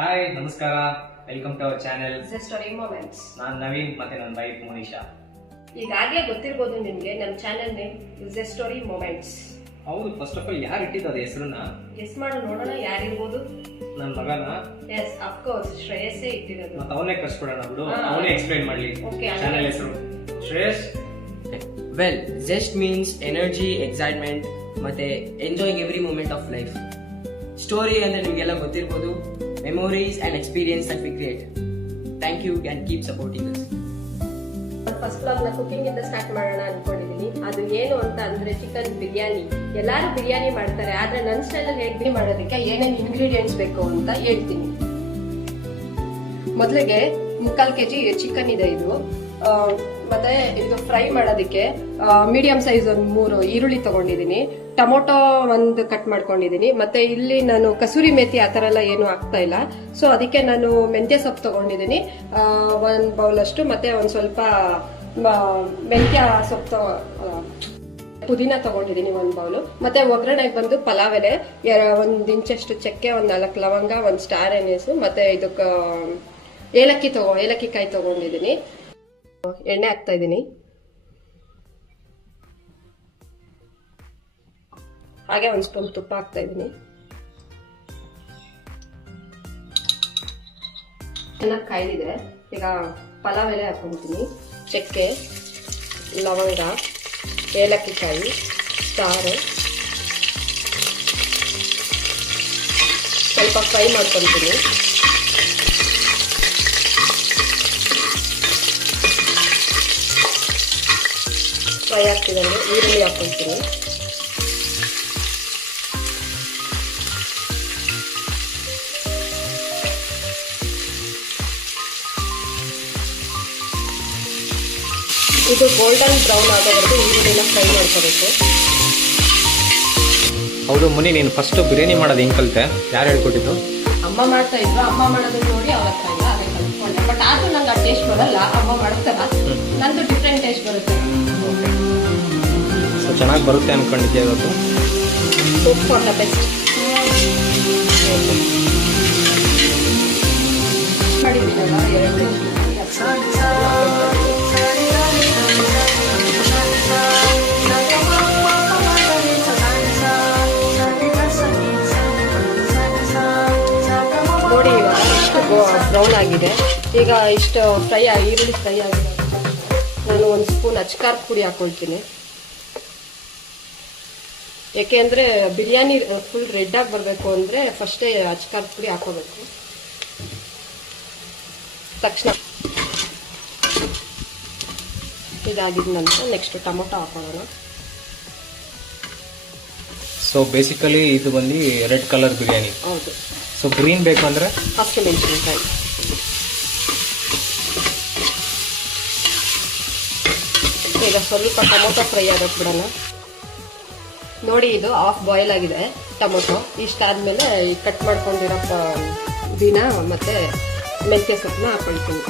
Hi ನಮಸ್ಕಾರ, welcome to our channel story moments. ನಾನು ನವೀನ್ ಮತ್ತೆ ನನ್ನ ವೈಫ್ ಮೋನಿಶಾ. ಈಗಾಗಲೇ ಗೊತ್ತಿರಬಹುದು ನಿಮಗೆ ನಮ್ಮ channel name use story moments. ಹೌದು, ಫಸ್ಟ್ ಆಫ್ ಆಲ್ ಯಾರು ಇಟ್ಟಿದ್ದು ಅದು ಹೆಸರನ್ನ? ಗೆಸ್ ಮಾಡು ನೋಡೋಣ ಯಾರಿರ್ಬೋದು. ನನ್ನ ಮಗನ? ಎಸ್ ಆಫ್ ಕೋರ್ಸ್ ಶ್ರೇಯಸ್ಸೇ ಇಟ್ಟಿರೋದು. ಮತ್ತೆ ಅವನೇ ಕರ್ಸ್ಬಿಡೋಣ ಬಿಡು, ಅವನೇ ಎಕ್ಸ್ಪ್ಲೈನ್ ಮಾಡ್ಲಿ ಚಾನೆಲ್ ಹೆಸರು. Shreyas, well zest means energy, excitement ಮತ್ತೆ enjoying every moment of life. Story ಅಂದ್ರೆ ನಿಮಗೆಲ್ಲ ಗೊತ್ತಿರ್ಬೋದು, memories and experience that we create. Thank you and keep supporting us. First blog ನ ಕುಕಿಂಗ್ ಇಂದ ಸ್ಟಾರ್ಟ್ ಮಾಡೋಣ ಅನ್ಕೊಂಡಿದೀನಿ. ಅದು ಏನು ಅಂತ ಅಂದ್ರೆ ಚಿಕನ್ ಬಿರಿಯಾನಿ. ಎಲ್ಲಾರು ಬಿರಿಯಾನಿ ಮಾಡ್ತಾರೆ, ಆದ್ರೆ ನನ್ನ ಸ್ಟೈಲ್ ಅಲ್ಲಿ ಹೇಗೆ ಮಾಡೋದಕ್ಕೆ ಏನೇನು ಇಂಗ್ರೀಡಿಯೆಂಟ್ಸ್ ಬೇಕು ಅಂತ ಹೇಳ್ತೀನಿ. ಮೊದಲಿಗೆ 3/4 kg ಚಿಕನ್ ಇದೆ ಇದು. ಮತ್ತೆ ಇದು ಫ್ರೈ ಮಾಡೋದಕ್ಕೆ ಮೀಡಿಯಂ ಸೈಜ್ ಒಂದು 3 ಈರುಳ್ಳಿ ತಗೊಂಡಿದ್ದೀನಿ. ಟೊಮೊಟೊ ಒಂದು ಕಟ್ ಮಾಡ್ಕೊಂಡಿದ್ದೀನಿ. ಮತ್ತೆ ಇಲ್ಲಿ ನಾನು ಕಸೂರಿ ಮೇಥಿ ಆ ಥರ ಎಲ್ಲ ಏನು ಹಾಕ್ತಾ ಇಲ್ಲ. ಸೊ ಅದಕ್ಕೆ ನಾನು ಮೆಂತ್ಯ ಸೊಪ್ಪು ತಗೊಂಡಿದ್ದೀನಿ 1 ಬೌಲ್ ಅಷ್ಟು. ಮತ್ತೆ ಒಂದು ಸ್ವಲ್ಪ ಮೆಂತ್ಯ ಸೊಪ್ಪು ಪುದೀನ ತಗೊಂಡಿದ್ದೀನಿ 1 ಬೌಲು. ಮತ್ತೆ ಒಗ್ಗರಣೆಗೆ ಬಂದು ಪಲಾವ್ ಎಲೆ 1 ಇಂಚಷ್ಟು ಚಕ್ಕೆ, 4 ಲವಂಗ, 1 ಸ್ಟಾರ್ ಎನೇಸು, ಮತ್ತೆ ಇದಕ್ಕೆ ಏಲಕ್ಕಿ ಕಾಯಿ ತಗೊಂಡಿದ್ದೀನಿ. ಎಣ್ಣೆ ಹಾಕ್ತಾ ಇದ್ದೀನಿ. ಹಾಗೆ 1 ಸ್ಪೂನ್ ತುಪ್ಪ ಹಾಕ್ತಾ ಇದ್ದೀನಿ. ಚೆನ್ನಾಗಿ ಕಾಯ್ದಿದೆ. ಈಗ ಪಲಾವ್ ಎಲೆ ಹಾಕೊಂತೀನಿ. ಚಕ್ಕೆ, ಲವಂಗ, ಏಲಕ್ಕಿ ಕಾಯಿ, ಸ್ಟಾರ್ ಸ್ವಲ್ಪ ಫ್ರೈ ಮಾಡ್ಕೊತೀನಿ. ಫ್ರೈ ಆಗ್ತಿದಂಗೆ ಈರುಳ್ಳಿ ಹಾಕೊಳ್ತೀನಿ. ಇದು ಗೋಲ್ಡನ್ ಬ್ರೌನ್ ಆಗೋವರೆಗೂ ಈರುಳ್ಳಿನ ಫ್ರೈ ಮಾಡ್ಕೋಬೇಕು. ಹೌದು ಮುನಿ, ನೀನು ಫಸ್ಟ್ ಬಿರಿಯಾನಿ ಮಾಡೋದು ಹೆಂಗ್ ಕಲಿತೆ? ಯಾರು ಹೇಳ್ಕೊಟ್ಟಿದ್ದು? ಅಮ್ಮ ಮಾಡ್ತಾ ಇದ್ರು. ಅಮ್ಮ ಮಾಡೋದನ್ನ ನೋಡಿ ಅವ್ರ ಹತ್ರ ಇಲ್ಲ, ಅದೇ ಕಲ್ತ್ಕೊಂಡೆ. ಬಟ್ ಆದ್ರೂ ನಂಗೆ ಆ ಟೇಸ್ಟ್ ಬರಲ್ಲ. ಅಮ್ಮ ಮಾಡ್ತಾರ, ನಂದು ಡಿಫ್ರೆಂಟ್ ಟೇಸ್ಟ್ ಬರುತ್ತೆ. ಸೊ ಚೆನ್ನಾಗಿ ಬರುತ್ತೆ ಅನ್ಕೊಂಡಿದ್ದೆ ಇವತ್ತು. ಕುಕ್ ಫಾರ್ ದ ಬೆಸ್ಟ್ ಮಾಡಿದ್ದೀನಲ್ಲ 2 ನೋಡಿ. ಇವಾಗ ಇಷ್ಟು ಬ್ರೌನ್ ಆಗಿದೆ. ಈಗ ಇಷ್ಟು ಈರುಳ್ಳಿ ಫ್ರೈ ಆಗಿದೆ. ನಾನು 1 ಸ್ಪೂನ್ ಅಚ್ಕಾರದ ಪುಡಿ ಹಾಕೊಳ್ತೀನಿ. ಏಕೆಂದರೆ ಬಿರಿಯಾನಿ ಫುಲ್ ರೆಡ್ ಆಗಿ ಬರಬೇಕು ಅಂದರೆ ಫಸ್ಟೇ ಅಚ್ಕಾರದ ಪುಡಿ ಹಾಕೋಬೇಕು. ತಕ್ಷಣ ಇದಾಗಿದ ನಂತರ ನೆಕ್ಸ್ಟ್ ಟೊಮೊಟೊ ಹಾಕೊಳ್ಳೋಣ. ಸೊ ಬೇಸಿಕಲಿ ಇದು ಬಂದು ರೆಡ್ ಕಲರ್ ಬಿರಿಯಾನಿ. ಹೌದು. ಸೊ ಗ್ರೀನ್ ಬೇಕು ಅಂದರೆ ಹಸಿಮೆಣಸಿನಕಾಯಿ. ಈಗ ಸ್ವಲ್ಪ ಟೊಮೊಟೊ ಫ್ರೈ ಆಗಕ್ಕೆ ಬಿಡೋಣ. ನೋಡಿ, ಇದು ಹಾಫ್ ಬಾಯ್ಲ್ ಆಗಿದೆ ಟೊಮೊಟೊ. ಇಷ್ಟಾದ್ಮೇಲೆ ಈ ಕಟ್ ಮಾಡ್ಕೊಂಡಿರೋ ಪುದೀನ ಮತ್ತೆ ಮೆಂತ್ಯ ಸೊಪ್ಪನ್ನ ಹಾಕೊಳ್ತೀನಿ.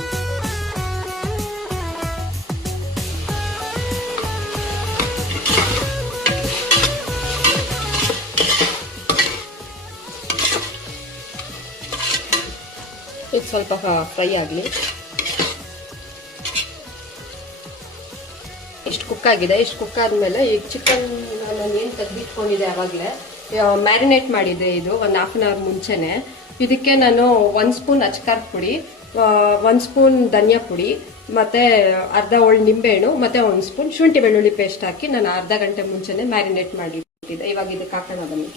ಇದು ಸ್ವಲ್ಪ ಫ್ರೈ ಆಗಲಿ. ಇಷ್ಟು ಕುಕ್ ಆಗಿದೆ. ಇಷ್ಟು ಕುಕ್ ಆದಮೇಲೆ ಈಗ ಚಿಕನ್ ನಾನು ಏನು ತೆಗೆದಿಟ್ಕೊಂಡಿದ್ದೆ ಆವಾಗಲೇ ಮ್ಯಾರಿನೇಟ್ ಮಾಡಿದ್ದೆ. ಇದು 1 ಹಾಫ್ ಆನ್ ಅವರ್ ಮುಂಚೆನೆ. ಇದಕ್ಕೆ ನಾನು 1 ಸ್ಪೂನ್ ಅಚ್ಕಾರದ ಪುಡಿ, 1 ಸ್ಪೂನ್ ಧನಿಯಾ ಪುಡಿ, ಮತ್ತೆ ಅರ್ಧ ಹೋಳು ನಿಂಬೆಹಣ್ಣು, ಮತ್ತೆ 1 ಸ್ಪೂನ್ ಶುಂಠಿ ಬೆಳ್ಳುಳ್ಳಿ ಪೇಸ್ಟ್ ಹಾಕಿ ನಾನು ಅರ್ಧ ಗಂಟೆ ಮುಂಚೆನೆ ಮ್ಯಾರಿನೇಟ್ ಮಾಡಿಟ್ಟಿದ್ದೆ. ಇವಾಗ ಇದಕ್ಕೆ ಹಾಕೋಣ ಬನ್ನಿ.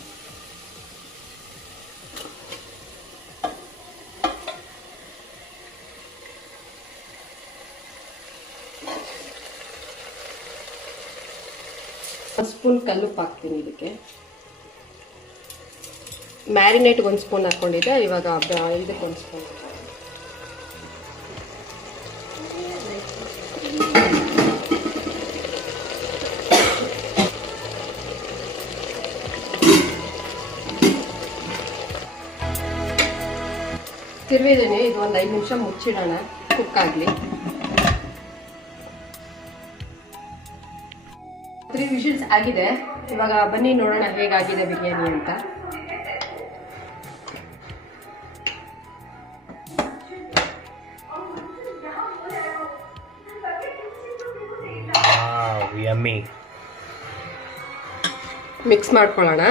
ಸ್ಪೂನ್ ಕಲ್ಲುಪ್ಪು ಹಾಕ್ತೀನಿ. ಇದಕ್ಕೆ ಮ್ಯಾರಿನೇಟ್ಗೆ 1 ಸ್ಪೂನ್ ಹಾಕ್ಕೊಂಡಿದ್ದೆ. ಇವಾಗ ಇದಕ್ಕೆ 1 ಸ್ಪೂನ್. ತಿರುವಿದ್ದೀನಿ. ಇದು ಒಂದು 5 ನಿಮಿಷ ಮುಚ್ಚಿಡೋಣ, ಕುಕ್ ಆಗಲಿ. 3 ವಿಷಲ್ಸ್ ಆಗಿದೆ. ಇವಾಗ ಬನ್ನಿ ನೋಡೋಣ ಹೇಗಾಗಿದೆ ಬಿರಿಯಾನಿ ಅಂತ. ಯಮ್ಮಿ. ಮಿಕ್ಸ್ ಮಾಡ್ಕೊಳ್ಳೋಣ.